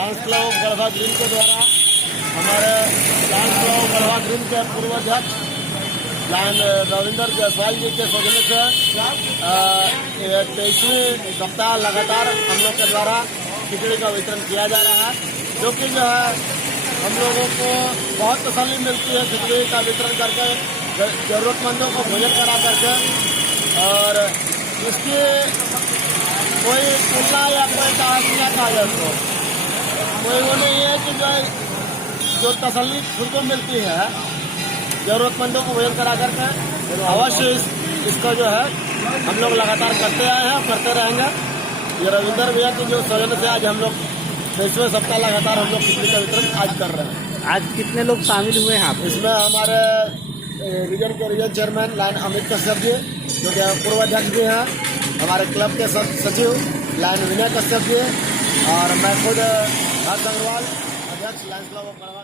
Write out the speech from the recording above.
Lions club of Garhwa green के द्वारा हमारे Lions club of Garhwa green के पूर्व अध्यक्ष लायन रविंदर जायसवाल जी के सौजन्य से 23वीं सप्ताह लगातार हम लोग के द्वारा खिचड़ी का वितरण किया जा रहा है, जो कि जो है हम लोगों को बहुत तसल्ली मिलती है खिचड़ी का वितरण करके, जरूरतमंदों को भोजन करा करके। और इसकी कोई तुलना या कोई क्या कहा जाए उसको, कोई वो नहीं है कि जो तसल्ली खुद को मिलती है जरूरतमंदों को भोजन करा करके। अवश्य इसका जो है हम लोग लगातार करते आए हैं, करते रहेंगे। ये रविंदर भैया की जो सौजन्य से आज हम लोग 23वें सप्ताह लगातार हम लोग खिचड़ी का वितरण आज कर रहे हैं। आज कितने लोग शामिल हुए हैं आप इसमें? हमारे रीजन के region chairman lion Amit Kashyap ji, जो कि पूर्व अध्यक्ष भी हैं, हमारे क्लब के सचिव लायन विनय कश्यप जी, और मैं खुद हर्ष अग्रवाल, अध्यक्ष लायंस क्लब ऑफ गढ़वा।